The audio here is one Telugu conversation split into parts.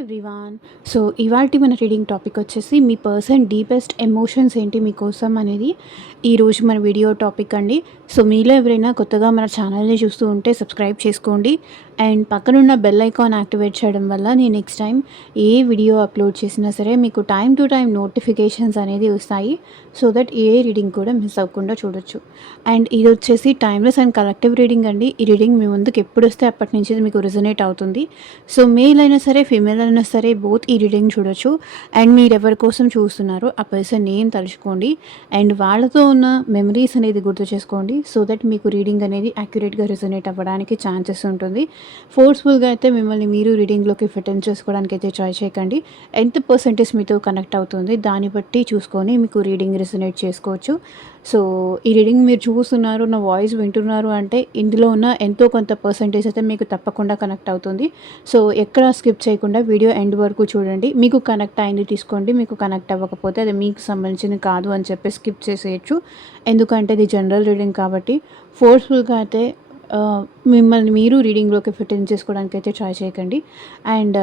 ఎవ్రీవాన్. సో ఇవాల్టి మన రీడింగ్ టాపిక్ వచ్చేసి మీ పర్సన్ డీపెస్ట్ ఎమోషన్స్ ఏంటి మీకోసం అనేది ఈరోజు మన వీడియో టాపిక్ అండి. సో మీలో ఎవరైనా కొత్తగా మన ఛానల్ని చూస్తూ ఉంటే సబ్స్క్రైబ్ చేసుకోండి అండ్ పక్కనున్న బెల్ ఐకాన్ యాక్టివేట్ చేయడం వల్ల నేను నెక్స్ట్ టైం ఏ వీడియో అప్లోడ్ చేసినా సరే మీకు టైం టు టైం నోటిఫికేషన్స్ అనేది వస్తాయి. సో దట్ ఏ రీడింగ్ కూడా మిస్ అవ్వకుండా చూడొచ్చు. అండ్ ఇది వచ్చేసి టైమ్లెస్ అండ్ కలెక్టివ్ రీడింగ్ అండి. ఈ రీడింగ్ మీ ముందుకు ఎప్పుడు వస్తే అప్పటి నుంచి ఇది మీకు రిజనేట్ అవుతుంది. సో మేల్ అయినా సరే ఫీమేల్ అయినా సరే బోత్ ఈ రీడింగ్ చూడొచ్చు. అండ్ మీరు ఎవరి కోసం చూస్తున్నారో ఆ పర్సన్ నేమ్ తలుచుకోండి అండ్ వాళ్ళతో ఉన్న మెమరీస్ అనేది గుర్తు చేసుకోండి. సో దట్ మీకు రీడింగ్ అనేది యాక్యురేట్గా రిజనేట్ అవ్వడానికి ఛాన్సెస్ ఉంటుంది. ఫోర్స్ఫుల్గా అయితే మిమ్మల్ని మీరు రీడింగ్లోకి ఫిట్ ఇన్ చేసుకోవడానికి అయితే ట్రై చేయకండి. ఎంత పర్సెంటేజ్ మీతో కనెక్ట్ అవుతుంది దాన్ని బట్టి చూసుకొని మీకు రీడింగ్ రిజనేట్ చేసుకోవచ్చు. సో ఈ రీడింగ్ మీరు చూస్తున్నారు, నా వాయిస్ వింటున్నారు అంటే ఇందులో ఉన్న ఎంతో కొంత పర్సెంటేజ్ అయితే మీకు తప్పకుండా కనెక్ట్ అవుతుంది. సో ఎక్కడ స్కిప్ చేయకుండా వీడియో ఎండ్ వరకు చూడండి. మీకు కనెక్ట్ అయింది తీసుకోండి, మీకు కనెక్ట్ అవ్వకపోతే అది మీకు సంబంధించింది కాదు అని చెప్పి స్కిప్ చేసేయచ్చు. ఎందుకంటే ఇది జనరల్ రీడింగ్ కాబట్టి ఫోర్స్ఫుల్గా అయితే మిమ్మల్ని మీరు రీడింగ్లోకి ఫిట్ ఇన్ చేసుకోవడానికి అయితే ట్రై చేయకండి. అండ్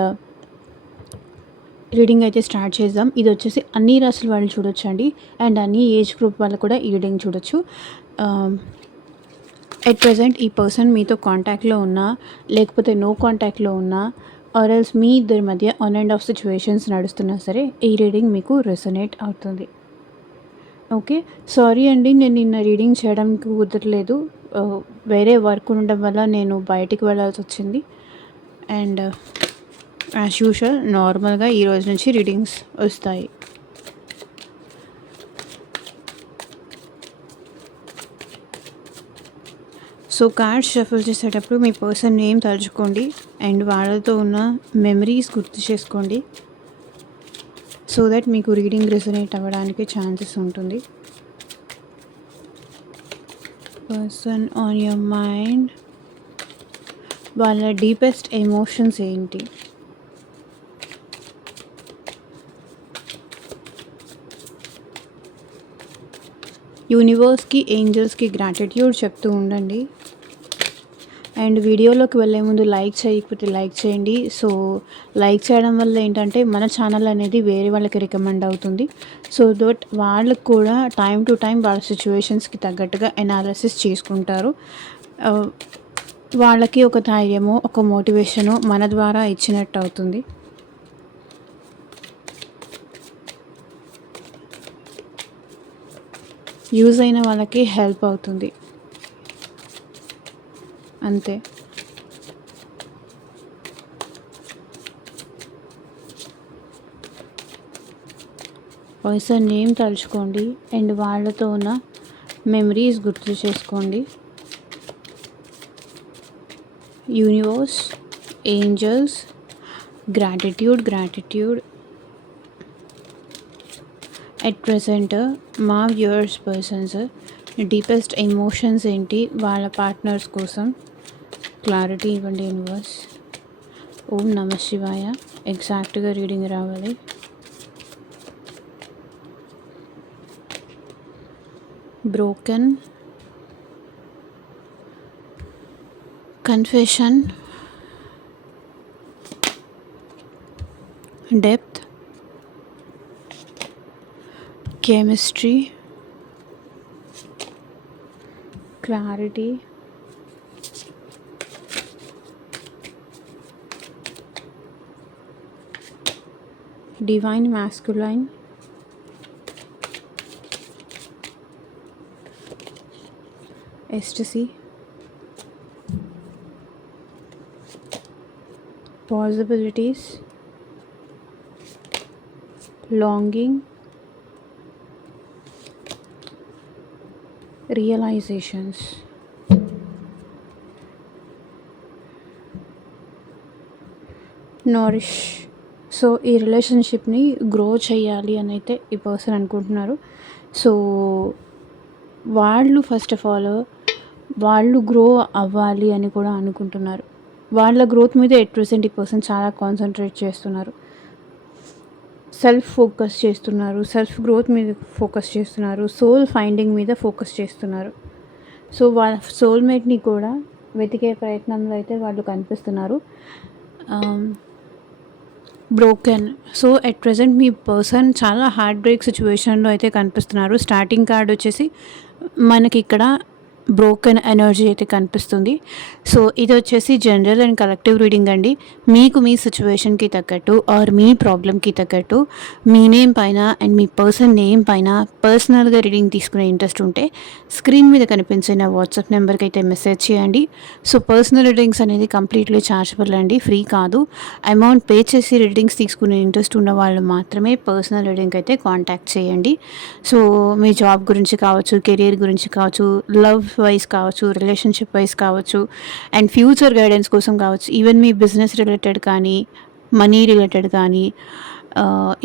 రీడింగ్ అయితే స్టార్ట్ చేద్దాం. ఇది వచ్చేసి అన్ని రాసుల వాళ్ళు చూడొచ్చండి అండ్ అన్ని ఏజ్ గ్రూప్ వాళ్ళు కూడా ఈ రీడింగ్ చూడొచ్చు. ఎట్ ప్రజెంట్ ఈ పర్సన్ మీతో కాంటాక్ట్లో ఉన్నా లేకపోతే నో కాంటాక్ట్లో ఉన్నా ఆర్ ఎల్స్ మీ ఇద్దరి మధ్య ఆన్ అండ్ ఆఫ్ సిచ్యువేషన్స్ నడుస్తున్నా సరే ఈ రీడింగ్ మీకు రెసొనేట్ అవుతుంది. ఓకే, సారీ అండి నేను నిన్న రీడింగ్ చేయడానికి కుదరలేదు. వేరే వర్క్ ఉండడం వల్ల నేను బయటికి వెళ్ళాల్సి వచ్చింది. అండ్ యాజ్ యూజువల్ నార్మల్గా ఈరోజు నుంచి రీడింగ్స్ వస్తాయి. సో కార్డ్స్ షఫల్ చేసేటప్పుడు మీ పర్సన్ నేమ్ తలుచుకోండి అండ్ వాళ్ళతో ఉన్న మెమరీస్ గుర్తు చేసుకోండి. సో దట్ మీకు రీడింగ్ రెసొనేట్ అవ్వడానికి ఛాన్సెస్ ఉంటుంది. పర్సన్ ఆన్ యువర్ మైండ్, వాళ్ళ డీపెస్ట్ ఎమోషన్స్ ఏంటి? యూనివర్స్కి, ఏంజల్స్కి గ్రాటిట్యూడ్ చెప్తూ ఉండండి. అండ్ వీడియోలోకి వెళ్ళే ముందు లైక్ చేయకపోతే లైక్ చేయండి. సో లైక్ చేయడం వల్ల ఏంటంటే మన ఛానల్ అనేది వేరే వాళ్ళకి రికమెండ్ అవుతుంది. సో దట్ వాళ్ళకు కూడా టైం టు టైం వాళ్ళ సిచ్యువేషన్స్కి తగ్గట్టుగా ఎనాలిసిస్ చేసుకుంటారు. వాళ్ళకి ఒక ధైర్యము, ఒక మోటివేషను మన ద్వారా ఇచ్చినట్టు అవుతుంది. యూజ్ అయిన వాళ్ళకి హెల్ప్ అవుతుంది అంతే. పర్సన్ నేమ్ తలుచుకోండి అండ్ వాళ్ళతో ఉన్న మెమరీస్ గుర్తు చేసుకోండి. Universe, angels, gratitude. At present మా వ్యూవర్స్ పర్సన్స్ డీపెస్ట్ ఎమోషన్స్ ఏంటి వాళ్ళ పార్ట్నర్స్ కోసం క్లారిటీ ఇవ్వండి యూనివర్స్. ఓం నమ శివాయ. ఎగ్జాక్ట్గా రీడింగ్ రావాలి. Broken, confession, depth, chemistry, clarity, divine masculine, ecstasy, possibilities, longing, realisations. Nourish. So ఈ రిలేషన్షిప్ని గ్రో చేయాలి అని అయితే ఈ పర్సన్ అనుకుంటున్నారు. సో వాళ్ళు ఫస్ట్ ఆఫ్ ఆల్ వాళ్ళు గ్రో అవ్వాలి అని కూడా అనుకుంటున్నారు. వాళ్ళ గ్రోత్ మీద ఎట్ ప్రెసెంట్ ఈ పర్సన్ చాలా కాన్సన్ట్రేట్ చేస్తున్నారు. సెల్ఫ్ ఫోకస్ చేస్తున్నారు, సెల్ఫ్ గ్రోత్ మీద ఫోకస్ చేస్తున్నారు, సోల్ ఫైండింగ్ మీద ఫోకస్ చేస్తున్నారు. సో వాళ్ళ సోల్మేట్ని కూడా వెతికే ప్రయత్నంలో అయితే వాళ్ళు కనిపిస్తున్నారు. Broken. So, at present me person చాలా హార్ట్ బ్రేక్ సిట్యుయేషన్‌లో అయితే కనిపిస్తున్నారు. స్టార్టింగ్ కార్డ్ వచ్చేసి మనకిక్కడ బ్రోకెన్ ఎనర్జీ అయితే కనిపిస్తుంది. సో, ఇదొచ్చేసి జనరల్ అండ్ కలెక్టివ్ రీడింగ్ అండి. మీకు మీ సిట్యుయేషన్‌కి తగ్గట్టు ఆర్ మీ ప్రాబ్లమ్‌కి తగ్గట్టు మీ నేమ్ పైన అండ్ మీ పర్సన్ నేమ్ పైన పర్సనల్‌గా రీడింగ్ తీసుకునే ఇంట్రెస్ట్ ఉంటే స్క్రీన్ మీద కనిపించిన వాట్సాప్ నెంబర్‌కి అయితే మెసేజ్ చేయండి. సో, పర్సనల్ రీడింగ్స్ అనేది కంప్లీట్‌లీ చార్జబుల్ అండి. ఫ్రీ కాదు. అమౌంట్ పే చేసి రీడింగ్స్ తీసుకునే ఇంట్రెస్ట్ ఉన్న వాళ్ళు మాత్రమే పర్సనల్ రీడింగ్ అయితే కాంటాక్ట్ చేయండి. సో, మీ జాబ్ గురించి కావచ్చు, కెరియర్ గురించి కావచ్చు, లవ్ వైస్ కావచ్చు, రిలేషన్షిప్ వైస్ కావచ్చు అండ్ ఫ్యూచర్ గైడెన్స్ కోసం కావచ్చు, ఈవెన్ మీ బిజినెస్ రిలేటెడ్ కానీ, మనీ రిలేటెడ్ కానీ,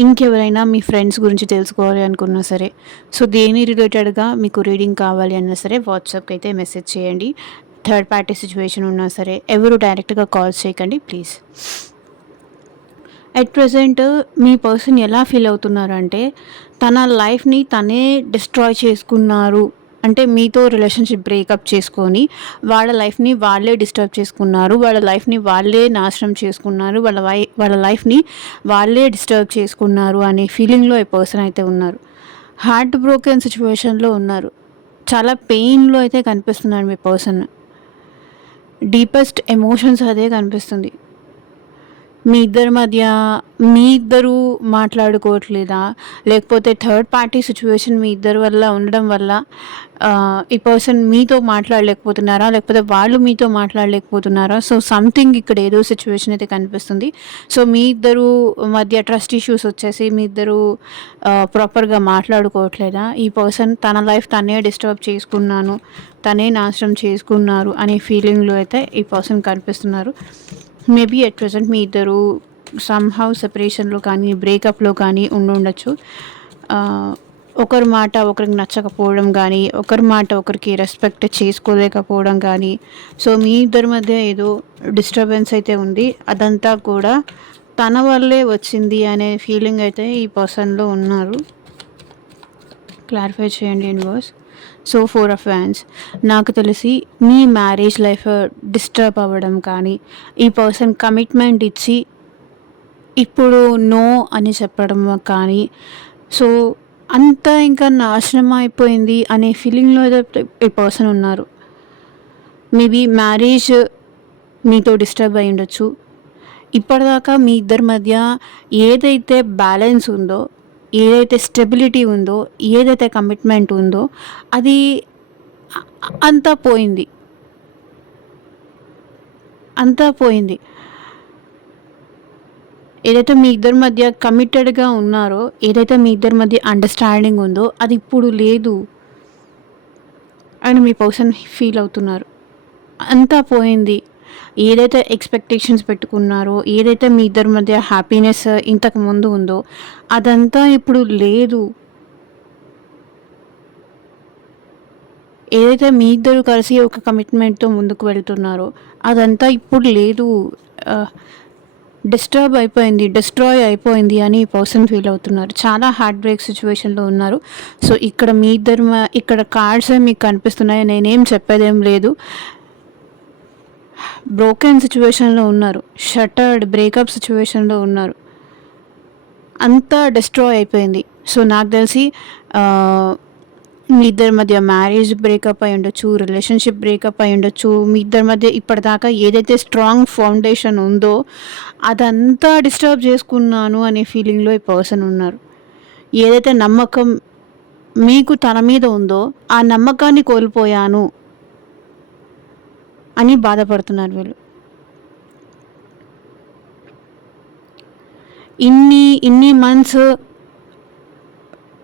ఇంకెవరైనా మీ ఫ్రెండ్స్ గురించి తెలుసుకోవాలి అనుకున్నా సరే, సో దేని రిలేటెడ్గా మీకు రీడింగ్ కావాలి అన్నా సరే వాట్సాప్కి అయితే మెసేజ్ చేయండి. థర్డ్ పార్టీ సిచ్యువేషన్ ఉన్నా సరే ఎవరు డైరెక్ట్గా కాల్ చేయకండి please. At present me person ఎలా ఫీల్ అవుతున్నారంటే తన లైఫ్ని తనే డిస్ట్రాయ్ చేసుకున్నారు. అంటే మీతో రిలేషన్షిప్ బ్రేకప్ చేసుకొని వాళ్ళ లైఫ్ని వాళ్ళే డిస్టర్బ్ చేసుకున్నారు. వాళ్ళ లైఫ్ని వాళ్ళే నాశనం చేసుకున్నారు. వాళ్ళ లైఫ్ని వాళ్ళే డిస్టర్బ్ చేసుకున్నారు అనే ఫీలింగ్లో ఈ పర్సన్ అయితే ఉన్నారు. హార్ట్ బ్రోకెన్ సిచ్యువేషన్లో ఉన్నారు. చాలా పెయిన్లో అయితే కనిపిస్తున్నారు మీ పర్సన్. డీపెస్ట్ ఎమోషన్స్ అదే కనిపిస్తుంది. మీ ఇద్దరు మాట్లాడుకోవట్లేదా? లేకపోతే థర్డ్ పార్టీ సిచ్యువేషన్ మీ ఇద్దరి వల్ల ఉండడం వల్ల ఈ పర్సన్ మీతో మాట్లాడలేకపోతున్నారా? లేకపోతే వాళ్ళు మీతో మాట్లాడలేకపోతున్నారా? సో, సంథింగ్ ఇక్కడ ఏదో సిచ్యువేషన్ అయితే కనిపిస్తుంది. సో, మీ ఇద్దరు మధ్య ట్రస్ట్ ఇష్యూస్ వచ్చేసి మీ ఇద్దరు ప్రాపర్‌గా మాట్లాడుకోవట్లేదా? ఈ పర్సన్ తన లైఫ్ తనే డిస్టర్బ్ చేసుకున్నాను, తనే నాశనం చేసుకున్నారు అనే ఫీలింగ్‌లో అయితే ఈ పర్సన్ కనిపిస్తున్నారు. మేబీ ఎట్ ప్రెజెంట్ మీ ఇద్దరు సమ్‌హౌ సెపరేషన్‌లో కానీ, బ్రేకప్‌లో కానీ ఉండుండొచ్చు. ఒకరి మాట ఒకరికి నచ్చకపోవడం కానీ, ఒకరి మాట ఒకరికి రెస్పెక్ట్ చేసుకోలేకపోవడం కానీ, సో మీ ఇద్దరి మధ్య ఏదో డిస్టర్బెన్స్ అయితే ఉంది. అదంతా కూడా తన వల్లే వచ్చింది అనే ఫీలింగ్ అయితే ఈ పర్సన్‌లో ఉన్నారు. క్లారిఫై చేయండి యూనివర్స్. సో 4 ఆఫ్ వ్యాండ్స్ నాకు తెలిసి మీ మ్యారేజ్ లైఫ్ డిస్టర్బ్ అవ్వడం కానీ, ఈ పర్సన్ కమిట్మెంట్ ఇచ్చి ఇప్పుడు నో అని చెప్పడం కానీ, సో అంతా ఇంకా నాశనం అయిపోయింది అనే ఫీలింగ్లో అయితే ఈ పర్సన్ ఉన్నారు. మేబీ మ్యారేజ్ మీతో డిస్టర్బ్ అయి ఉండొచ్చు. ఇప్పటిదాకా మీ ఇద్దరి మధ్య ఏదైతే బ్యాలెన్స్ ఉందో, ఏదైతే స్టెబిలిటీ ఉందో, ఏదైతే కమిట్మెంట్ ఉందో అది అంతా పోయింది. అంతా పోయింది. ఏదైతే మీ ఇద్దరి మధ్య కమిటెడ్‌గా ఉన్నారో, ఏదైతే మీ ఇద్దరి మధ్య అండర్‌స్టాండింగ్ ఉందో అది ఇప్పుడు లేదు అని మీ పర్సన్ ఫీల్ అవుతున్నారు. అంతా పోయింది. ఏదైతే ఎక్స్‌పెక్టేషన్స్ పెట్టుకున్నారో, ఏదైతే మీ ఇద్దరి మధ్య హ్యాపీనెస్ ఇంతకుముందు ఉందో అదంతా ఇప్పుడు లేదు. ఏదైతే మీ ఇద్దరు కలిసి ఒక కమిట్మెంట్‌తో ముందుకు వెళ్తున్నారో అదంతా ఇప్పుడు లేదు. డిస్టర్బ్ అయిపోయింది, డిస్ట్రాయ్ అయిపోయింది అని ఈ పర్సన్ ఫీల్ అవుతున్నారు. చాలా హార్ట్ బ్రేక్ సిచ్యువేషన్‌లో ఉన్నారు. సో, ఇక్కడ మీ ఇద్దరు ఇక్కడ కార్డ్సే మీకు కనిపిస్తున్నాయి. నేనేం చెప్పేదేం లేదు. బ్రోకెన్ సిచ్యువేషన్‌లో ఉన్నారు. షటర్డ్ బ్రేకప్ సిచ్యువేషన్‌లో ఉన్నారు. అంతా డిస్ట్రాయ్ అయిపోయింది. సో, నాకు తెలిసి మీ ఇద్దరి మధ్య మ్యారేజ్ బ్రేకప్ అయి ఉండొచ్చు, రిలేషన్షిప్ బ్రేకప్ అయి ఉండొచ్చు. మీ ఇద్దరి మధ్య ఇప్పటిదాకా ఏదైతే స్ట్రాంగ్ ఫౌండేషన్ ఉందో అదంతా డిస్టర్బ్ చేసుకున్నాను అనే ఫీలింగ్లో ఈ పర్సన్ ఉన్నారు. ఏదైతే నమ్మకం మీకు తన మీద ఉందో ఆ నమ్మకాన్ని కోల్పోయాను అని బాధపడుతున్నారు వీళ్ళు. ఇన్ని మంత్స్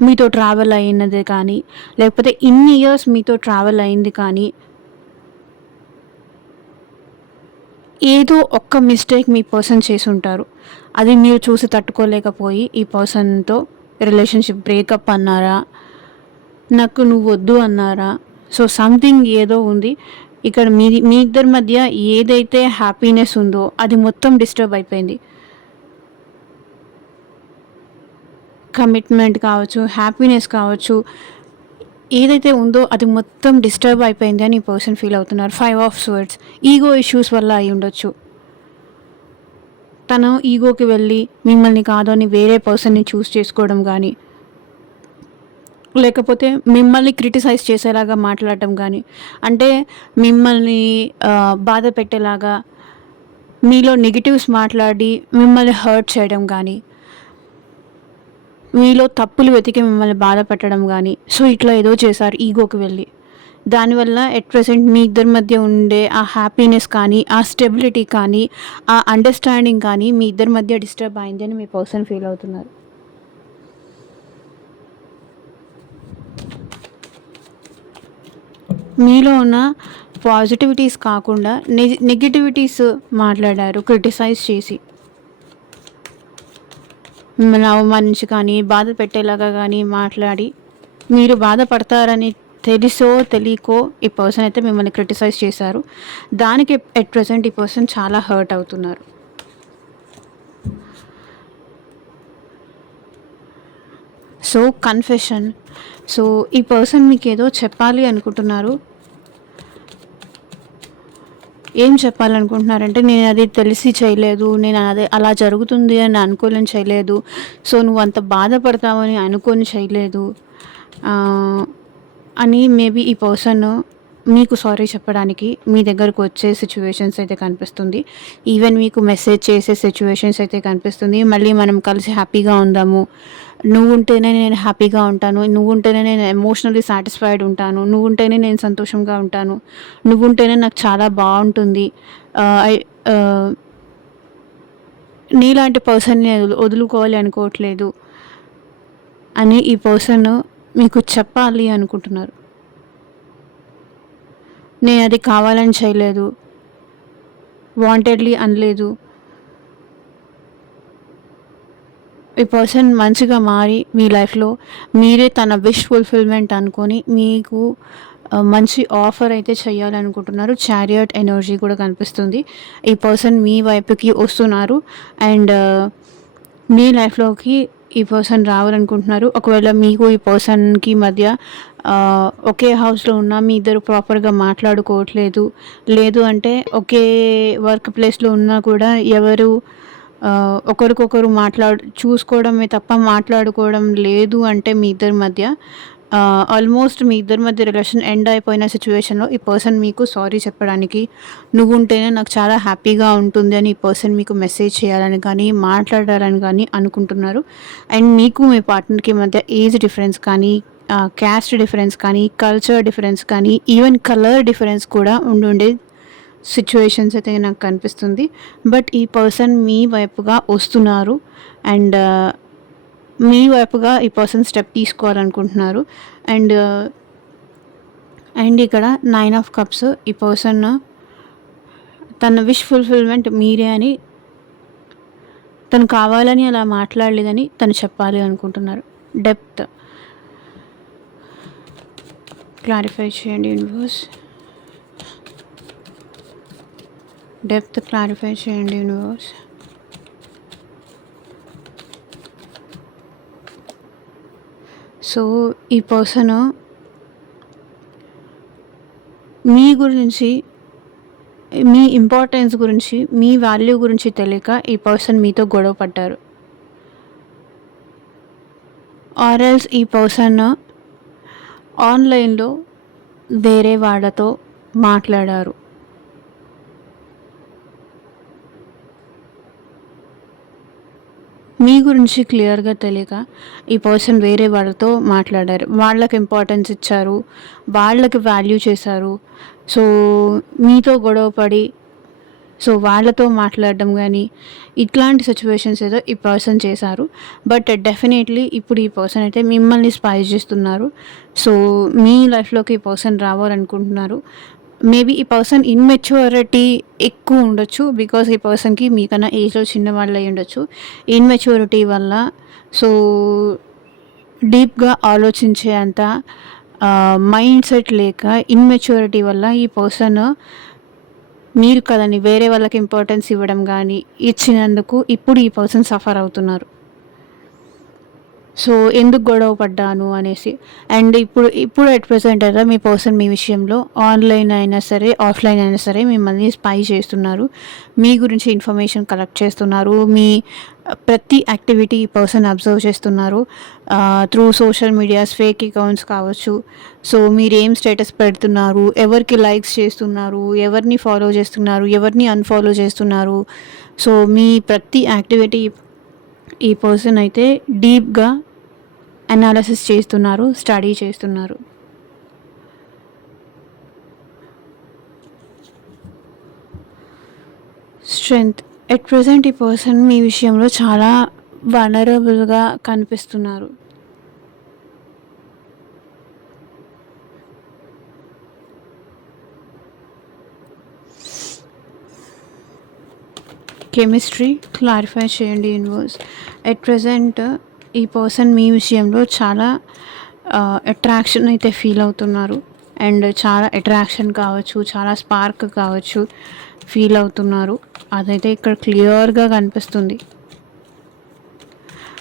మీతో ట్రావెల్ అయినది కానీ, లేకపోతే ఇన్ని ఇయర్స్ మీతో ట్రావెల్ అయింది కానీ, ఏదో ఒక్క మిస్టేక్ మీ పర్సన్ చేసి ఉంటారు. అది మీరు చూసి తట్టుకోలేకపోయి ఈ పర్సన్‌తో రిలేషన్షిప్ బ్రేకప్ అన్నారా? నాకు నువ్వు వద్దు అన్నారా? సో, సంథింగ్ ఏదో ఉంది. ఇక్కడ మీ ఇద్దరి మధ్య ఏదైతే హ్యాపీనెస్ ఉందో అది మొత్తం డిస్టర్బ్ అయిపోయింది. కమిట్మెంట్ కావచ్చు, హ్యాపీనెస్ కావచ్చు, ఏదైతే ఉందో అది మొత్తం డిస్టర్బ్ అయిపోయింది అని ఈ పర్సన్ ఫీల్ అవుతున్నారు. 5 ఆఫ్ స్వర్డ్స్ ఈగో ఇష్యూస్ వల్ల అయి ఉండొచ్చు. తను ఈగోకి వెళ్ళి మిమ్మల్ని కాదు అని వేరే పర్సన్‌ని చూస్ చేసుకోవడం గానీ, లేకపోతే మిమ్మల్ని క్రిటిసైజ్ చేసేలాగా మాట్లాడటం గానీ, అంటే మిమ్మల్ని బాధ పెట్టేలాగా మీలో నెగెటివ్స్ మాట్లాడి మిమ్మల్ని హర్ట్ చేయడం గానీ, మీలో తప్పులు వెతికి మిమ్మల్ని బాధ పెట్టడం గానీ, సో ఇట్లా ఏదో చేశారు ఈగోకి వెళ్ళి. దానివల్ల ఎట్ ప్రెజెంట్ మీ ఇద్దరి మధ్య ఉండే ఆ హ్యాపీనెస్ కానీ, ఆ స్టెబిలిటీ కానీ, ఆ అండర్‌స్టాండింగ్ కానీ మీ ఇద్దరి మధ్య డిస్టర్బ్ అయింది అని మీ పర్సన్ ఫీల్ అవుతున్నారు. మీలో ఉన్న పాజిటివిటీస్ కాకుండా నెగటివిటీస్ మాట్లాడారు క్రిటిసైజ్ చేసి. మిమ్మల్ని అవమానించి కానీ, బాధ పెట్టేలాగా గానీ మాట్లాడి, మీరు బాధపడతారని తెలిసో తెలియకో ఈ పర్సన్ అయితే మిమ్మల్ని క్రిటిసైజ్ చేశారు. దానికి ఎట్ ప్రెజెంట్ ఈ పర్సన్ చాలా హర్ట్ అవుతున్నారు. So confession. సో ఈ పర్సన్ మీకేదో చెప్పాలి అనుకుంటున్నారు. ఏం చెప్పాలనుకుంటున్నారంటే, నేను అది తెలిసి చేయలేదు, నేను అదే అలా జరుగుతుంది అని అనుకోని చేయలేదు, సో నువ్వు అంత బాధపడతావని అనుకోని చేయలేదు అని మేబీ ఈ పర్సన్ మీకు సారీ చెప్పడానికి మీ దగ్గరకు వచ్చే సిచ్యువేషన్స్ అయితే కనిపిస్తుంది. ఈవెన్ మీకు మెసేజ్ చేసే సిచ్యువేషన్స్ అయితే కనిపిస్తుంది. మళ్ళీ మనం కలిసి హ్యాపీగా ఉందాము, నువ్వు ఉంటేనే నేను హ్యాపీగా ఉంటాను, నువ్వు ఉంటేనే నేను ఎమోషనల్లీ సాటిస్ఫైడ్ ఉంటాను, నువ్వు ఉంటేనే నేను సంతోషంగా ఉంటాను, నువ్వు ఉంటేనే నాకు చాలా బాగుంటుంది, నీలాంటి పర్సన్ని వదులుకోవాలి అనుకోవట్లేదు అని ఈ పర్సన్ మీకు చెప్పాలి అనుకుంటున్నారు. నేను అది కావాలని చేయలేదు, వాంటెడ్లీ అనలేదు. ఈ పర్సన్ మంచిగా మారి మీ లైఫ్లో మీరే తన విష్ ఫుల్ఫిల్మెంట్ అనుకొని మీకు మంచి ఆఫర్ అయితే చేయాలనుకుంటున్నారు. చారియట్ ఎనర్జీ కూడా కనిపిస్తుంది. ఈ పర్సన్ మీ వైపుకి వస్తున్నారు అండ్ మీ లైఫ్లోకి ఈ పర్సన్ రావాలనుకుంటున్నారు. ఒకవేళ మీకు ఈ పర్సన్కి మధ్య ఒకే హౌస్లో ఉన్న మీ ఇద్దరు ప్రాపర్గా మాట్లాడుకోవట్లేదు, లేదు అంటే ఒకే వర్క్ ప్లేస్లో ఉన్నా కూడా ఎవరు ఒకరికొకరు చూసుకోవడమే తప్ప మాట్లాడుకోవడం లేదు అంటే మీ ఇద్దరి మధ్య ఆల్మోస్ట్ మీ ఇద్దరి మధ్య రిలేషన్ ఎండ్ అయిపోయిన సిచ్యువేషన్లో ఈ పర్సన్ మీకు సారీ చెప్పడానికి, నువ్వు ఉంటేనే నాకు చాలా హ్యాపీగా ఉంటుంది అని ఈ పర్సన్ మీకు మెసేజ్ చేయాలని కానీ మాట్లాడాలని కానీ అనుకుంటున్నారు. అండ్ మీకు మీ పార్ట్నర్కి మధ్య ఏజ్ డిఫరెన్స్ కానీ, క్యాస్ట్ డిఫరెన్స్ కానీ, కల్చర్ డిఫరెన్స్ కానీ, ఈవెన్ కలర్ డిఫరెన్స్ కూడా ఉండే సిచ్యువేషన్స్ అయితే నాకు కనిపిస్తుంది. బట్ ఈ పర్సన్ మీ వైపుగా వస్తున్నారు అండ్ మీ వైపుగా ఈ పర్సన్ స్టెప్ తీసుకోవాలనుకుంటున్నారు. అండ్ ఇక్కడ 9 ఆఫ్ కప్స్, ఈ పర్సన్ తన విష్ ఫుల్ఫిల్మెంట్ మీరే అని, తను కావాలని అలా మాట్లాడలేదని తను చెప్పాలి అనుకుంటున్నారు. డెప్త్ క్లారిఫై చేయండి యూనివర్స్. డెప్త్ క్లారిఫై చేయండి యూనివర్స్. సో ఈ పర్సన్ మీ గురించి, మీ ఇంపార్టెన్స్ గురించి, మీ వాల్యూ గురించి తెలియక ఈ పర్సన్ మీతో గొడవ పడ్డారు. ఆర్ ఎల్స్ ఈ పర్సన్ ఆన్లైన్లో వేరే వాళ్ళతో మాట్లాడారు. మీ గురించి క్లియర్గా తెలియక ఈ పర్సన్ వేరే వాళ్ళతో మాట్లాడారు, వాళ్ళకి ఇంపార్టెన్స్ ఇచ్చారు, వాళ్ళకి వాల్యూ చేశారు. సో మీతో గొడవపడి సో వాళ్ళతో మాట్లాడడం కానీ ఇట్లాంటి సిచ్యువేషన్స్ ఏదో ఈ పర్సన్ చేశారు. బట్ డెఫినెట్లీ ఇప్పుడు ఈ పర్సన్ అయితే మిమ్మల్ని స్పైస్ చేస్తున్నారు. సో మీ లైఫ్లోకి ఈ పర్సన్ రావాలనుకుంటున్నారు. మేబీ ఈ పర్సన్ ఇన్మెచ్యూరిటీ ఎక్కువ ఉండొచ్చు, బికాస్ ఈ పర్సన్కి మీకన్నా ఏజ్లో చిన్నవాళ్ళు అయి ఉండొచ్చు. ఇన్మెచ్యూరిటీ వల్ల సో డీప్గా ఆలోచించే అంత మైండ్ సెట్ లేక, ఇన్మెచ్యూరిటీ వల్ల ఈ పర్సన్ మీరు కదని వేరే వాళ్ళకి ఇంపార్టెన్స్ ఇవ్వడం కానీ ఇచ్చినందుకు ఇప్పుడు ఈ పర్సన్ సఫర్ అవుతున్నారు. సో ఎందుకు గొడవ పడ్డాను అనేసి. అండ్ ఇప్పుడు అట్ ప్రెజెంట్ అయితే మీ పర్సన్ మీ విషయంలో ఆన్లైన్ అయినా సరే, ఆఫ్లైన్ అయినా సరే మిమ్మల్ని స్పై చేస్తున్నారు. మీ గురించి ఇన్ఫర్మేషన్ కలెక్ట్ చేస్తున్నారు. మీ ప్రతి యాక్టివిటీ ఈ పర్సన్ అబ్జర్వ్ చేస్తున్నారు. Through social medias, fake accounts కావచ్చు. సో మీరేం స్టేటస్ పెడుతున్నారు, ఎవరికి లైక్స్ చేస్తున్నారు, ఎవరిని ఫాలో చేస్తున్నారు, ఎవరిని అన్ఫాలో చేస్తున్నారు. సో మీ ప్రతి యాక్టివిటీ ఈ పర్సన్ అయితే డీప్గా అనాలిసిస్ చేస్తున్నారు, స్టడీ చేస్తున్నారు. స్ట్రెంగ్త్ ఎట్ ప్రెజెంట్ ఈ పర్సన్ మీ విషయంలో చాలా వనరబుల్గా కనిపిస్తున్నారు. కెమిస్ట్రీ క్లారిఫై చేయండి యూనివర్స్. ఎట్ ప్రెజెంట్ ఈ పర్సన్ మీ విషయంలో చాలా అట్రాక్షన్ అయితే ఫీల్ అవుతున్నారు. అండ్ చాలా అట్రాక్షన్ కావచ్చు, చాలా స్పార్క్ కావచ్చు ఫీల్ అవుతున్నారు. అదైతే ఇక్కడ క్లియర్గా కనిపిస్తుంది.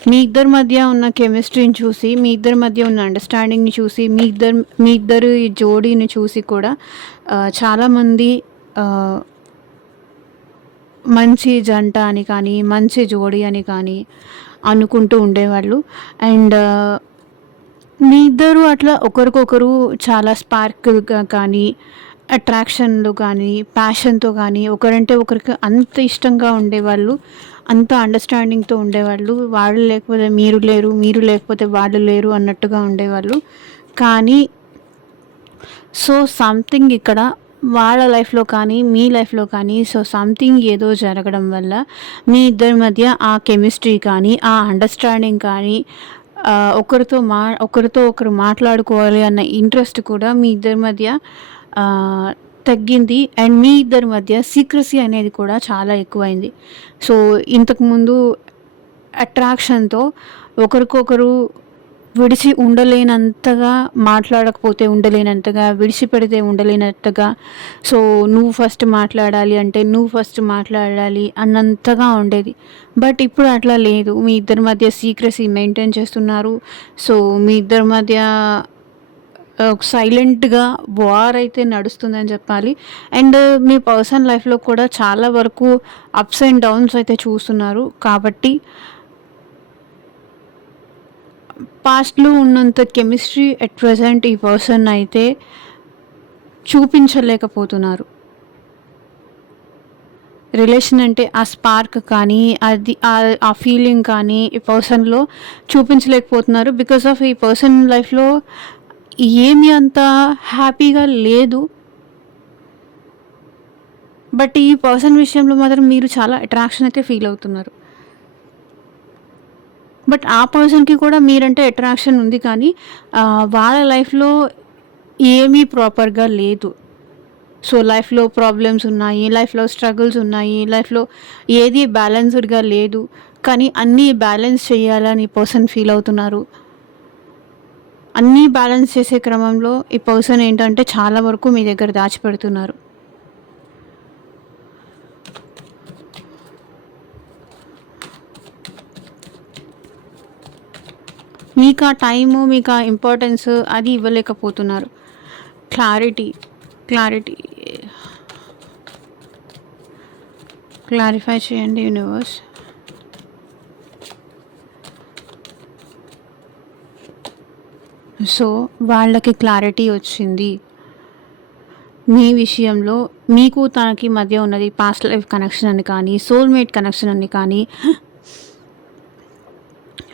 మీ ఇద్దరి మధ్య ఉన్న కెమిస్ట్రీని చూసి, మీ ఇద్దరి మధ్య ఉన్న అండర్స్టాండింగ్ని చూసి, మీ ఇద్దరు ఈ జోడీని చూసి కూడా చాలామంది మంచి జంట అని కానీ, మంచి జోడీ అని కానీ అనుకుంటూ ఉండేవాళ్ళు. అండ్ మీ ఇద్దరు అట్లా ఒకరికొకరు చాలా స్పార్క్గా కానీ, అట్రాక్షన్లో కానీ, ప్యాషన్తో కానీ, ఒకరంటే ఒకరికి అంత ఇష్టంగా ఉండేవాళ్ళు, అంత అండర్స్టాండింగ్తో ఉండేవాళ్ళు. వాళ్ళు లేకపోతే మీరు లేరు, మీరు లేకపోతే వాళ్ళు లేరు అన్నట్టుగా ఉండేవాళ్ళు. కానీ సో సంథింగ్ ఇక్కడ వాళ్ళ లైఫ్లో కానీ, మీ లైఫ్లో కానీ సో సంథింగ్ ఏదో జరగడం వల్ల మీ ఇద్దరి మధ్య ఆ కెమిస్ట్రీ కానీ, ఆ అండర్స్టాండింగ్ కానీ, ఒకరితో ఒకరు మాట్లాడుకోవాలి అన్న ఇంట్రెస్ట్ కూడా మీ ఇద్దరి మధ్య తగ్గింది. అండ్ మీ ఇద్దరి మధ్య సీక్రసీ అనేది కూడా చాలా ఎక్కువైంది. సో ఇంతకుముందు అట్రాక్షన్తో ఒకరికొకరు విడిచి ఉండలేనంతగా, మాట్లాడకపోతే ఉండలేనంతగా, విడిచిపెడితే ఉండలేనంతగా, సో నువ్వు ఫస్ట్ మాట్లాడాలి అంటే నువ్వు ఫస్ట్ మాట్లాడాలి అన్నంతగా ఉండేది. బట్ ఇప్పుడు అట్లా లేదు. మీ ఇద్దరి మధ్య సీక్రసీ మెయింటైన్ చేస్తున్నారు. సో మీ ఇద్దరి మధ్య సైలెంట్గా వార్ అయితే నడుస్తుందని చెప్పాలి. అండ్ మీ పర్సనల్ లైఫ్లో కూడా చాలా వరకు అప్స్ అండ్ డౌన్స్ అయితే చూస్తున్నారు. కాబట్టి పాస్ట్లో ఉన్నంత కెమిస్ట్రీ ఎట్ ప్రెజెంట్ ఈ పర్సన్ అయితే చూపించలేకపోతున్నారు. రిలేషన్ అంటే ఆ స్పార్క్ కానీ, అది ఆ ఫీలింగ్ కానీ ఈ పర్సన్లో చూపించలేకపోతున్నారు. బికాస్ ఆఫ్ ఈ పర్సన్ లైఫ్లో ఏమి అంత హ్యాపీగా లేదు. బట్ ఈ పర్సన్ విషయంలో మాత్రం మీరు చాలా అట్రాక్షన్ అయితే ఫీల్ అవుతున్నారు. బట్ ఆ పర్సన్కి కూడా మీరంటే అట్రాక్షన్ ఉంది, కానీ వాళ్ళ లైఫ్లో ఏమీ ప్రాపర్గా లేదు. సో లైఫ్లో ప్రాబ్లమ్స్ ఉన్నాయి, లైఫ్లో స్ట్రగుల్స్ ఉన్నాయి, లైఫ్లో ఏది బ్యాలెన్స్డ్గా లేదు. కానీ అన్నీ బ్యాలెన్స్ చేయాలని పర్సన్ ఫీల్ అవుతున్నారు. అన్నీ బ్యాలెన్స్ చేసే క్రమంలో ఈ పర్సన్ ఏంటంటే చాలా వరకు మీ దగ్గర దాచిపెడుతున్నారు. మీకు ఆ టైము, మీకు ఆ ఇంపార్టెన్స్ అది ఇవ్వలేకపోతున్నారు. క్లారిఫై చేయండి యూనివర్స్. సో వాళ్ళకి క్లారిటీ వచ్చింది మీ విషయంలో. మీకు తనకి మధ్య ఉన్నది పాస్ట్ లైఫ్ కనెక్షన్ అని కానీ, సోల్మేట్ కనెక్షన్ అని కానీ,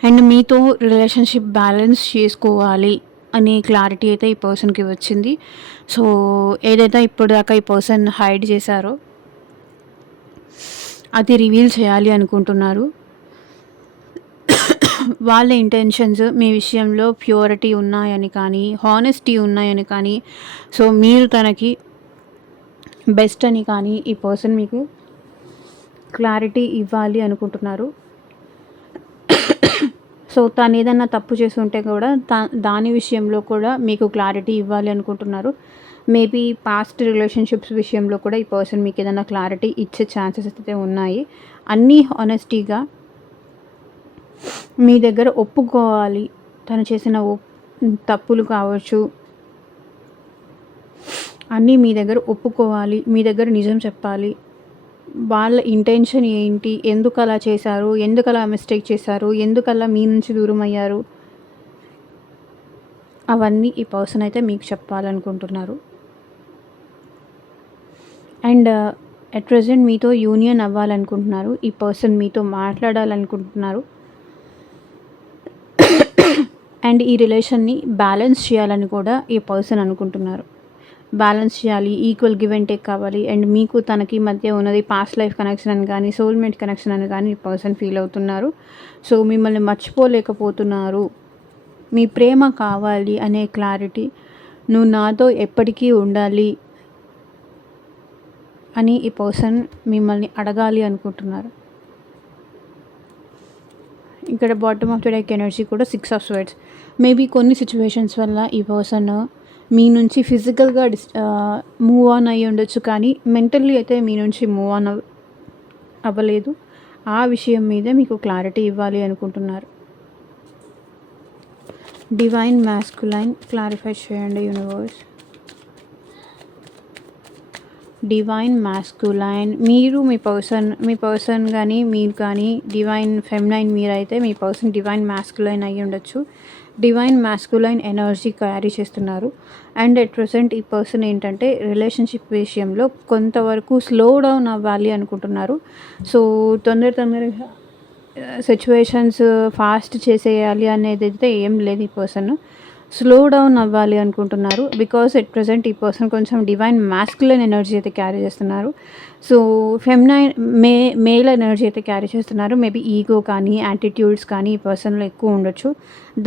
అండ్ మీతో రిలేషన్షిప్ బ్యాలెన్స్ చేసుకోవాలి అనే క్లారిటీ అయితే ఈ పర్సన్కి వచ్చింది. సో ఏదైతే ఇప్పుడు దాకా ఈ పర్సన్ హైడ్ చేశారో అది రివీల్ చేయాలి అనుకుంటున్నారు. వాళ్ళ ఇంటెన్షన్స్ మీ విషయంలో ప్యూరిటీ ఉన్నాయని కానీ, హానెస్టీ ఉన్నాయని కానీ, సో మీరు తనకి బెస్ట్ అని కానీ ఈ పర్సన్ మీకు క్లారిటీ ఇవ్వాలి అనుకుంటున్నారు. సో తను ఏదన్నా తప్పు చేసి ఉంటే కూడా దాని విషయంలో కూడా మీకు క్లారిటీ ఇవ్వాలి అనుకుంటున్నారు. మేబీ పాస్ట్ రిలేషన్షిప్స్ విషయంలో కూడా ఈ పర్సన్ మీకు ఏదైనా క్లారిటీ ఇచ్చే ఛాన్సెస్ అయితే ఉన్నాయి. అన్నీ హానెస్టీగా మీ దగ్గర ఒప్పుకోవాలి. తను చేసిన తప్పులు కావచ్చు, అన్నీ మీ దగ్గర ఒప్పుకోవాలి. మీ దగ్గర నిజం చెప్పాలి. వాళ్ళ ఇంటెన్షన్ ఏంటి? ఎందుకలా చేశారు? ఎందుకలా మిస్టేక్ చేశారు? ఎందుకలా మీ నుంచి దూరమయ్యారు? అవన్నీ ఈ పర్సన్ అయితే మీకు చెప్పాలనుకుంటున్నారు. అండ్ అట్ ప్రెజెంట్ మీతో యూనియన్ అవ్వాలనుకుంటున్నారు. ఈ పర్సన్ మీతో మాట్లాడాలనుకుంటున్నారు. అండ్ ఈ రిలేషన్ని బ్యాలెన్స్ చేయాలని కూడా ఈ పర్సన్ అనుకుంటున్నారు. బ్యాలెన్స్ చేయాలి, ఈక్వల్ గివ్ అండ్ టేక్ కావాలి. అండ్ మీకు తనకి మధ్య ఉన్నది పాస్ట్ లైఫ్ కనెక్షన్ అని కానీ, సోల్మేట్ కనెక్షన్ అని కానీ ఈ పర్సన్ ఫీల్ అవుతున్నారు. సో మిమ్మల్ని మర్చిపోలేకపోతున్నారు. మీ ప్రేమ కావాలి అనే క్లారిటీ, నువ్వు నాతో ఎప్పటికీ ఉండాలి అని ఈ పర్సన్ మిమ్మల్ని అడగాలి అనుకుంటున్నారు. ఇక్కడ bottom of the deck energy కూడా 6 ఆఫ్ స్వర్డ్స్. మేబీ కొన్ని సిచ్యువేషన్స్ వల్ల ఈ పర్సన్ మీ నుంచి ఫిజికల్గా మూవ్ ఆన్ అయ్యి ఉండొచ్చు, కానీ మెంటల్లీ అయితే మీ నుంచి మూవ్ ఆన్ అవ్వలేదు. ఆ విషయం మీదే మీకు క్లారిటీ ఇవ్వాలి అనుకుంటున్నారు. డివైన్ మాస్కులైన్ క్లారిఫై చేయండి యూనివర్స్. డివైన్ మాస్కులైన్, మీరు మీ పర్సన్ కానీ మీరు కానీ డివైన్ ఫెమినైన్ మీరైతే మీ పర్సన్ డివైన్ మాస్కులైన్ అయ్యి ఉండొచ్చు. డివైన్ మాస్కులైన్ ఎనర్జీ క్యారీ చేస్తున్నారు. అండ్ అట్ ప్రెసెంట్ ఈ పర్సన్ ఏంటంటే రిలేషన్షిప్ విషయంలో కొంతవరకు స్లో డౌన్ అవ్వాలి అనుకుంటున్నారు. సో తొందరగా సిచ్యువేషన్స్ ఫాస్ట్ చేసేయాలి అనేది అయితే ఏం లేదు. ఈ పర్సన్ స్లో డౌన్ అవ్వాలి అనుకుంటున్నారు. బికాస్ ఎట్ ప్రెసెంట్ ఈ పర్సన్ కొంచెం డివైన్ మాస్కులైన్ ఎనర్జీ అయితే క్యారీ చేస్తున్నారు. సో ఫెమినైన్ మేల్ ఎనర్జీ అయితే క్యారీ చేస్తున్నారు. మేబీ ఈగో కానీ యాటిట్యూడ్స్ కానీ ఈ పర్సన్లో ఎక్కువ ఉండొచ్చు.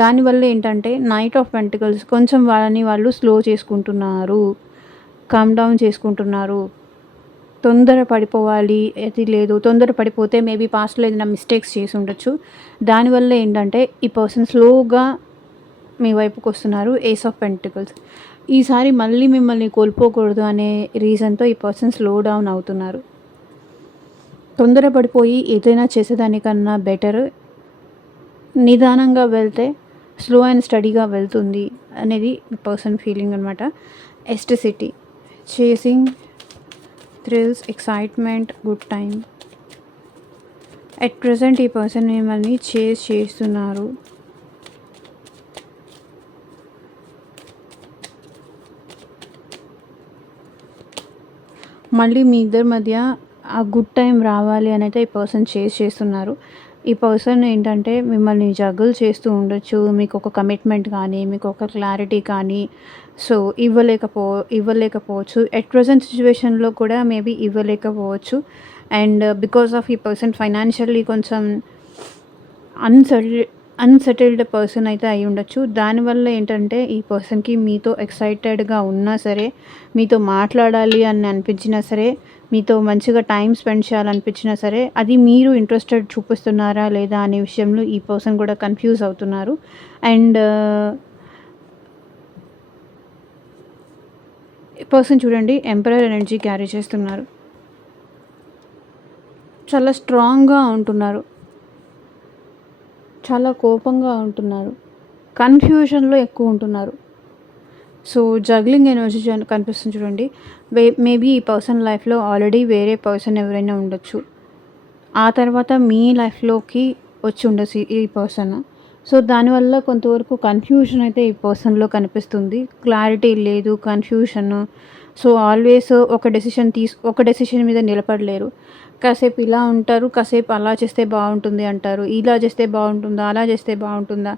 దానివల్ల ఏంటంటే నైట్ ఆఫ్ పెంటికల్స్ కొంచెం వాళ్ళని వాళ్ళు స్లో చేసుకుంటున్నారు, కామ్ డౌన్ చేసుకుంటున్నారు. తొందర పడిపోవాలి అది లేదు. తొందర పడిపోతే మేబీ పాస్ట్లో ఏదైనా మిస్టేక్స్ చేసి ఉండొచ్చు. దానివల్ల ఏంటంటే ఈ పర్సన్ స్లోగా మీ వైపుకి వస్తున్నారు. Ace of pentacles. ఈసారి మళ్ళీ మిమ్మల్ని కోల్పోకూడదు అనే రీజన్తో ఈ పర్సన్ స్లో డౌన్ అవుతున్నారు. తొందరపడిపోయి ఏదైనా చేసేదానికన్నా బెటర్ నిదానంగా వెళ్తే స్లో అండ్ స్టడీగా వెళ్తుంది అనేది పర్సన్ ఫీలింగ్ అనమాట. Ecstasy, chasing thrills, excitement, good time. At present ఈ పర్సన్ మిమ్మల్ని చేస్తున్నారు. మళ్ళీ మీ ఇద్దరి మధ్య ఆ గుడ్ టైం రావాలి అని అయితే ఈ పర్సన్ చేస్తున్నారు. ఈ పర్సన్ ఏంటంటే మిమ్మల్ని జగుల్ చేస్తూ ఉండొచ్చు. మీకు ఒక కమిట్మెంట్ కానీ, మీకు ఒక క్లారిటీ కానీ సో ఇవ్వలేకపోవచ్చు. ఎట్ ప్రెజెంట్ సిచ్యువేషన్లో కూడా మేబీ ఇవ్వలేకపోవచ్చు. అండ్ బికాస్ ఆఫ్ ఈ పర్సన్ ఫైనాన్షియల్లీ కొంచెం అన్సెటిల్డ్ పర్సన్ అయితే అయి ఉండొచ్చు. దానివల్ల ఏంటంటే ఈ పర్సన్కి మీతో ఎక్సైటెడ్గా ఉన్నా సరే, మీతో మాట్లాడాలి అని అనిపించినా సరే, మీతో మంచిగా టైం స్పెండ్ చేయాలనిపించినా సరే, అది మీరు ఇంట్రెస్టెడ్ చూపిస్తున్నారా లేదా అనే విషయంలో ఈ పర్సన్ కూడా కన్ఫ్యూజ్ అవుతున్నారు. అండ్ ఈ పర్సన్ చూడండి ఎంపరర్ ఎనర్జీ క్యారీ చేస్తున్నారు. చాలా స్ట్రాంగ్గా ఉంటున్నారు, చాలా కోపంగా ఉంటున్నారు, కన్ఫ్యూషన్లో ఎక్కువ ఉంటున్నారు. సో జగ్లింగ్ ఎనర్జీ కనిపిస్తుంది చూడండి. మేబీ ఈ పర్సన్ లైఫ్లో ఆల్రెడీ వేరే పర్సన్ ఎవరైనా ఉండొచ్చు. ఆ తర్వాత మీ లైఫ్లోకి వచ్చి ఉండొచ్చు ఈ పర్సన్. సో దానివల్ల కొంతవరకు కన్ఫ్యూషన్ అయితే ఈ పర్సన్లో కనిపిస్తుంది. క్లారిటీ లేదు, కన్ఫ్యూషన్. సో ఆల్వేస్ ఒక డెసిషన్ మీద నిలబడలేరు. కాసేపు ఇలా ఉంటారు, కాసేపు అలా చేస్తే బాగుంటుంది అంటారు, ఇలా చేస్తే బాగుంటుందా, అలా చేస్తే బాగుంటుందా.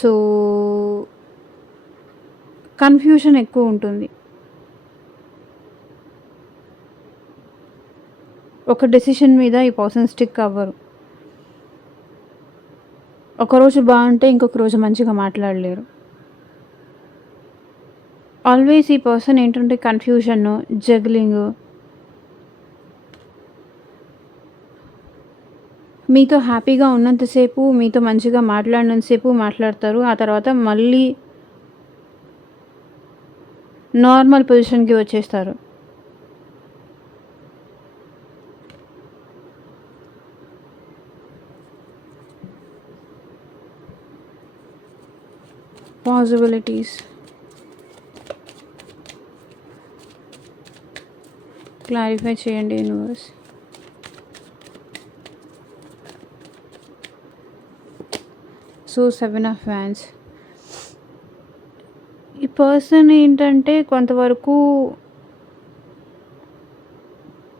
సో కన్ఫ్యూషన్ ఎక్కువ ఉంటుంది. ఒక డెసిషన్ మీద ఈ పర్సన్ స్టిక్ అవ్వరు. ఒకరోజు బాగుంటే ఇంకొక రోజు మంచిగా మాట్లాడలేరు. ఆల్వేస్ ఈ పర్సన్ ఏంటంటే కన్ఫ్యూషన్, జగ్లింగ్. మీతో హ్యాపీగా ఉన్నంతసేపు, మీతో మంచిగా మాట్లాడినంతసేపు మాట్లాడతారు. ఆ తర్వాత మళ్ళీ నార్మల్ పొజిషన్కి వచ్చేస్తారు. పాసిబిలిటీస్ క్లారిఫై చేయండి యూనివర్స్. So 7 of wands. ఈ పర్సన్ ఏంటంటే కొంతవరకు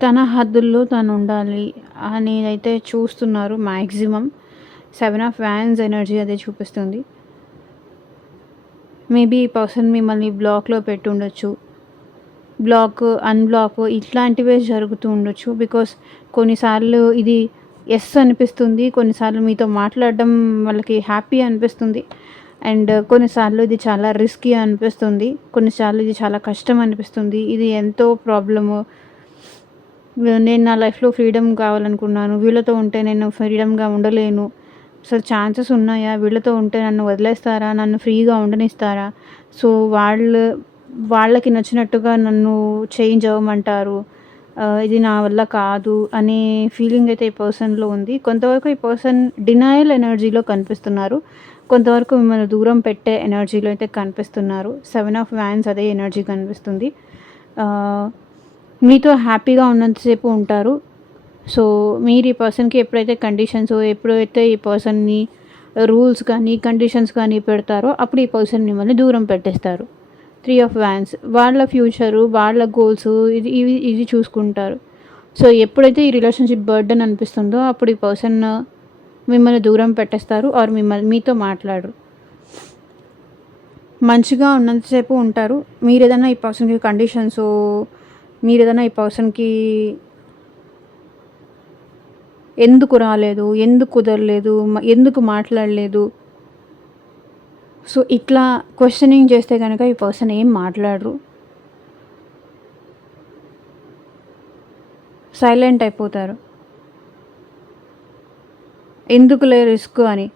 తన హద్దుల్లో తను ఉండాలి అనేదైతే చూస్తున్నారు మ్యాక్సిమం. 7 ఆఫ్ వ్యాండ్స్ ఎనర్జీ అదే చూపిస్తుంది. మేబీ ఈ పర్సన్ మిమ్మల్ని బ్లాక్లో పెట్టుండొచ్చు, బ్లాక్ అన్బ్లాక్ ఇట్లాంటివే జరుగుతూ ఉండొచ్చు. బికాస్ కొన్నిసార్లు ఇది ఎస్ అనిపిస్తుంది, కొన్నిసార్లు మీతో మాట్లాడడం వాళ్ళకి హ్యాపీ అనిపిస్తుంది, అండ్ కొన్నిసార్లు ఇది చాలా రిస్కీ అనిపిస్తుంది, కొన్నిసార్లు ఇది చాలా కష్టం అనిపిస్తుంది. ఇది ఎంతో ప్రాబ్లము. నేను నా లైఫ్లో ఫ్రీడమ్ కావాలనుకున్నాను, వీళ్ళతో ఉంటే నేను ఫ్రీడమ్గా ఉండలేను, అసలు ఛాన్సెస్ ఉన్నాయా, వీళ్ళతో ఉంటే నన్ను వదిలేస్తారా, నన్ను ఫ్రీగా ఉండనిస్తారా, సో వాళ్ళకి నచ్చినట్టుగా నన్ను చేంజ్ అవ్వమంటారు, ఇది నా వల్ల కాదు అనే ఫీలింగ్ అయితే ఈ పర్సన్లో ఉంది. కొంతవరకు ఈ పర్సన్ డినయల్ ఎనర్జీలో కనిపిస్తున్నారు, కొంతవరకు మిమ్మల్ని దూరం పెట్టే ఎనర్జీలో అయితే కనిపిస్తున్నారు. 7 ఆఫ్ వ్యాండ్స్ అదే ఎనర్జీ కనిపిస్తుంది. మీతో హ్యాపీగా ఉన్నంతసేపు ఉంటారు. సో మీరు ఈ పర్సన్కి ఎప్పుడైతే కండిషన్స్, ఎప్పుడైతే ఈ పర్సన్ని రూల్స్ కానీ కండిషన్స్ కానీ పెడతారో అప్పుడు ఈ పర్సన్ మిమ్మల్ని దూరం పెట్టేస్తారు. 3 ఆఫ్ వ్యాండ్స్ వాళ్ళ ఫ్యూచరు, వాళ్ళ గోల్స్ ఇది చూసుకుంటారు. సో ఎప్పుడైతే ఈ రిలేషన్షిప్ బర్డెన్ అనిపిస్తుందో అప్పుడు ఈ పర్సన్ మిమ్మల్ని దూరం పెట్టేస్తారు, ఆర్ మీతో మాట్లాడరు. మంచిగా ఉన్నంతసేపు ఉంటారు. మీరు ఏదైనా ఈ పర్సన్కి కండిషన్స్, మీరు ఏదైనా ఈ పర్సన్కి ఎందుకు రాలేదు, ఎందుకు కుదరలేదు, ఎందుకు మాట్లాడలేదు, సో ఇట్లా క్వశ్చనింగ్ చేస్తే కనుక ఈ పర్సన్ ఏం మాట్లాడరు, సైలెంట్ అయిపోతారు. ఎందుకులే రిస్క్ అని.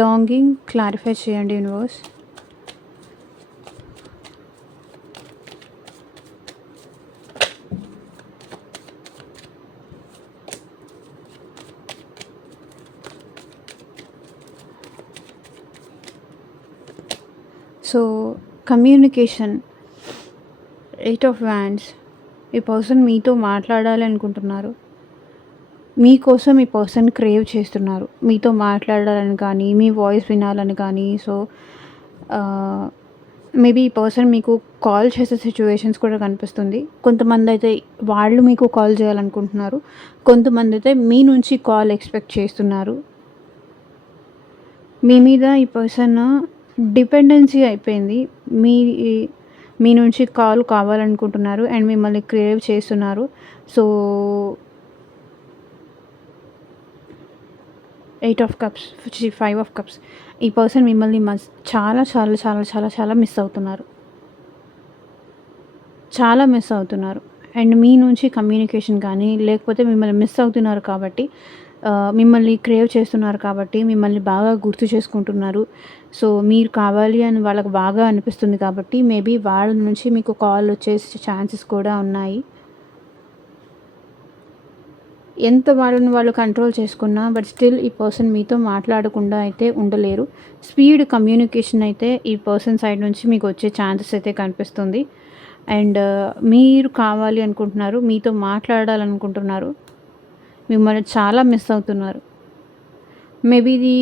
లాంగింగ్ క్లారిఫై చేయండి universe. So communication, 8 of wands. ఈ పర్సన్ మీతో మాట్లాడాలి అనుకుంటున్నారు, మీకోసం ఈ పర్సన్ క్రేవ్ చేస్తున్నారు, మీతో మాట్లాడాలని కానీ, మీ వాయిస్ వినాలని కానీ. సో మేబీ ఈ పర్సన్ మీకు కాల్ చేసే సిచ్యువేషన్స్ కూడా కనిపిస్తుంది. కొంతమంది అయితే వాళ్ళు మీకు కాల్ చేయాలనుకుంటున్నారు, కొంతమంది అయితే మీ నుంచి కాల్ ఎక్స్పెక్ట్ చేస్తున్నారు. మీ మీద ఈ పర్సన్ డిపెండెన్సీ అయిపోయింది, మీ నుంచి కాల్ కావాలనుకుంటున్నారు అండ్ మిమ్మల్ని క్రేవ్ చేస్తున్నారు. So 8 of cups, 5 of cups. ఈ పర్సన్ మిమ్మల్ని చాలా చాలా చాలా చాలా చాలా మిస్ అవుతున్నారు, చాలా మిస్ అవుతున్నారు. అండ్ మీ నుంచి కమ్యూనికేషన్ కానీ, లేకపోతే మిమ్మల్ని మిస్ అవుతున్నారు కాబట్టి, మిమ్మల్ని క్రేవ్ చేస్తున్నారు కాబట్టి, మిమ్మల్ని బాగా గుర్తు చేసుకుంటున్నారు. సో మీరు కావాలి అని వాళ్ళకి బాగా అనిపిస్తుంది కాబట్టి మేబీ వాళ్ళ నుంచి మీకు కాల్ వచ్చే ఛాన్సెస్ కూడా ఉన్నాయి. ఎంత వాళ్ళని వాళ్ళు కంట్రోల్ చేసుకున్నా బట్ స్టిల్ ఈ పర్సన్ మీతో మాట్లాడకుండా అయితే ఉండలేరు. స్పీడ్ కమ్యూనికేషన్ అయితే ఈ పర్సన్ సైడ్ నుంచి మీకు వచ్చే ఛాన్సెస్ అయితే కనిపిస్తుంది. అండ్ మీరు కావాలి అనుకుంటున్నారు, మీతో మాట్లాడాలనుకుంటున్నారు, మిమ్మల్ని చాలా మిస్ అవుతున్నారు. మేబీ ఇది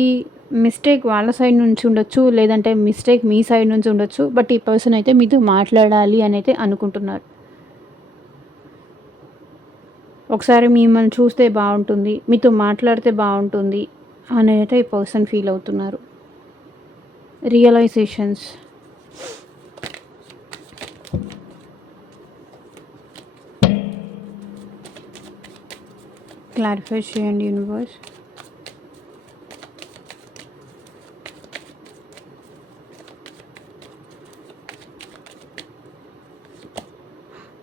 మిస్టేక్ వాళ్ళ సైడ్ నుంచి ఉండొచ్చు, లేదంటే మిస్టేక్ మీ సైడ్ నుంచి ఉండొచ్చు, బట్ ఈ పర్సన్ అయితే మీతో మాట్లాడాలి అని అయితే అనుకుంటున్నారు. ఒకసారి మిమ్మల్ని చూస్తే బాగుంటుంది, మీతో మాట్లాడితే బాగుంటుంది అని అయితే ఈ పర్సన్ ఫీల్ అవుతున్నారు. రియలైజేషన్స్, క్లారిఫై చేయండి యూనివర్స్.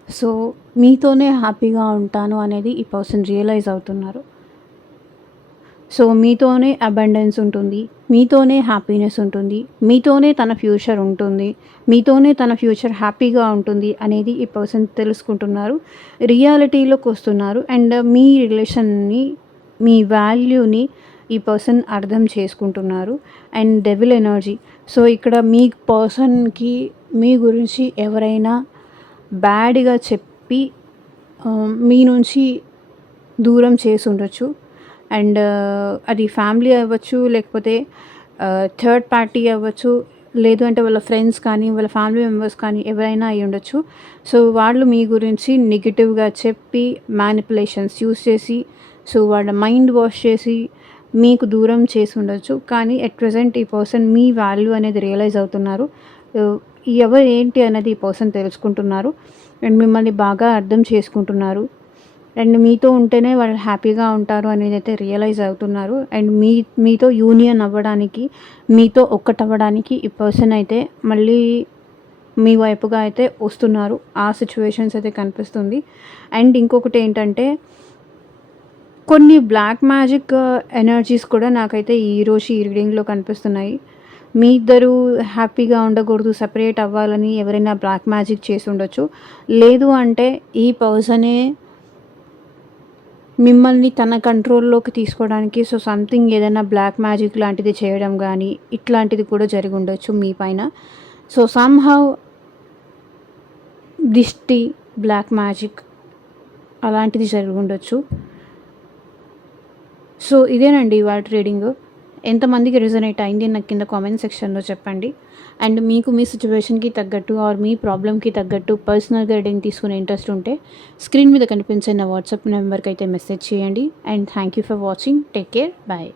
సో మీతోనే హ్యాపీగా ఉంటాను అనేది ఈ పర్సన్ రియలైజ్ అవుతున్నారు. సో మీతోనే అబండెన్స్ ఉంటుంది, మీతోనే హ్యాపీనెస్ ఉంటుంది, మీతోనే తన ఫ్యూచర్ ఉంటుంది, మీతోనే తన ఫ్యూచర్ హ్యాపీగా ఉంటుంది అనేది ఈ పర్సన్ తెలుసుకుంటున్నారు, రియాలిటీలోకి వస్తున్నారు. అండ్ మీ రిలేషన్ని మీ వాల్యూని ఈ పర్సన్ అర్థం చేసుకుంటున్నారు. And devil energy. సో ఇక్కడ మీ పర్సన్‌కి మీ గురించి ఎవరైనా బ్యాడ్‌గా చెప్పి మీ నుంచి దూరం చేసుండొచ్చు. అండ్ అది ఫ్యామిలీ అవ్వచ్చు, లేకపోతే థర్డ్ పార్టీ అవ్వచ్చు, లేదు అంటే వాళ్ళ ఫ్రెండ్స్ కానీ, వాళ్ళ ఫ్యామిలీ మెంబర్స్ కానీ ఎవరైనా అయ్యుండొచ్చు. సో వాళ్ళు మీ గురించి నెగెటివ్‌గా చెప్పి, మ్యానిపులేషన్స్ యూజ్ చేసి, సో వాళ్ళ మైండ్ వాష్ చేసి మీకు దూరం చేసుండొచ్చు. కానీ ఎట్ ప్రెజెంట్ ఈ పర్సన్ మీ వాల్యూ అనేది రియలైజ్ అవుతున్నారు. ఎవరు ఏంటి అనేది ఈ పర్సన్ తెలుసుకుంటున్నారు. అండ్ మిమ్మల్ని బాగా అర్థం చేసుకుంటున్నారు. అండ్ మీతో ఉంటేనే వాళ్ళు హ్యాపీగా ఉంటారు అనేదైతే రియలైజ్ అవుతున్నారు. అండ్ మీతో యూనియన్ అవ్వడానికి, మీతో ఒక్కటవ్వడానికి ఈ పర్సన్ అయితే మళ్ళీ మీ వైపుగా అయితే వస్తున్నారు. ఆ సిచ్యువేషన్స్ అయితే కనిపిస్తుంది. అండ్ ఇంకొకటి ఏంటంటే, కొన్ని బ్లాక్ మ్యాజిక్ ఎనర్జీస్ కూడా నాకైతే ఈరోజు ఈ రీడింగ్‌లో కనిపిస్తున్నాయి. మీ ఇద్దరు హ్యాపీగా ఉండకూడదు, సెపరేట్ అవ్వాలని ఎవరైనా బ్లాక్ మ్యాజిక్ చేసి ఉండొచ్చు. లేదు అంటే ఈ పర్సనే మిమ్మల్ని తన కంట్రోల్‌లోకి తీసుకోవడానికి సో సంథింగ్ ఏదైనా బ్లాక్ మ్యాజిక్ లాంటిది చేయడం గానీ, ఇట్లాంటిది కూడా జరిగుండొచ్చు మీ పైన. సో సమ్‌హౌ దిష్టి, బ్లాక్ మ్యాజిక్ అలాంటిది జరిగుండొచ్చు. సో ఇదేనండి ఇవాల్టి రీడింగు. ఎంతమందికి రెజొనేట్ అయింది నాకు కింద కామెంట్ సెక్షన్‌లో చెప్పండి. అండ్ మీకు మీ సిట్యుయేషన్‌కి తగ్గట్టు ఆర్ మీ ప్రాబ్లమ్‌కి తగ్గట్టు పర్సనల్‌గా రీడింగ్ తీసుకునే ఇంట్రెస్ట్ ఉంటే స్క్రీన్ మీద కనిపించే నా వాట్సాప్ నెంబర్‌కి అయితే మెసేజ్ చేయండి. And thank you for watching. Take care. Bye.